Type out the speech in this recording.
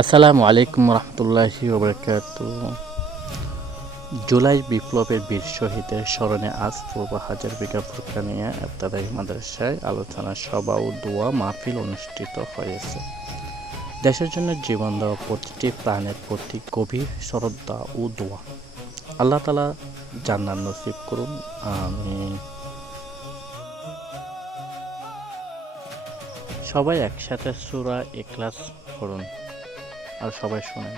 আসসালামু আলাইকুম রহমতুল্লাহি ওবরাকাতুহ। জুলাই বিপ্লবের বীর শহীদের স্মরণে আজ পূর্ব হাজার বিঘা ফুরকানিয়া ইবতেদায়ী মাদ্রাসায় আলোচনা সভা ও দোয়া মাহফিল অনুষ্ঠিত হয়েছে। দেশের জন্য জীবন দেওয়া প্রতিটি প্রাণের প্রতি গভীর শ্রদ্ধা ও দোয়া। আল্লাহ তাআলা জান্নাত নসিব করুন, আমিন। সবাই একসাথে সূরা ইখলাস পড়ুন আর সবাই শুনেন।